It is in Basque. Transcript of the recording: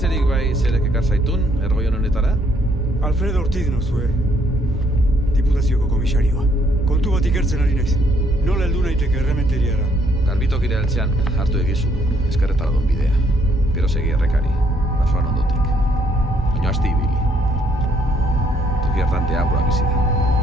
Jakitzerik bai zerek ekar zaitun, ergoion honetara? Alfredo Ortiz nozue. Diputazioko komisarioa. Kontu bat ikertzen ari naiz. Nola heldu naiteke errementeriara? Garbitokire altzean hartu egizu, eskerretara don bidea. Gero segi errekari, basoan ondotik. Baina asti ibili. Toki hartan deabroa bizi da.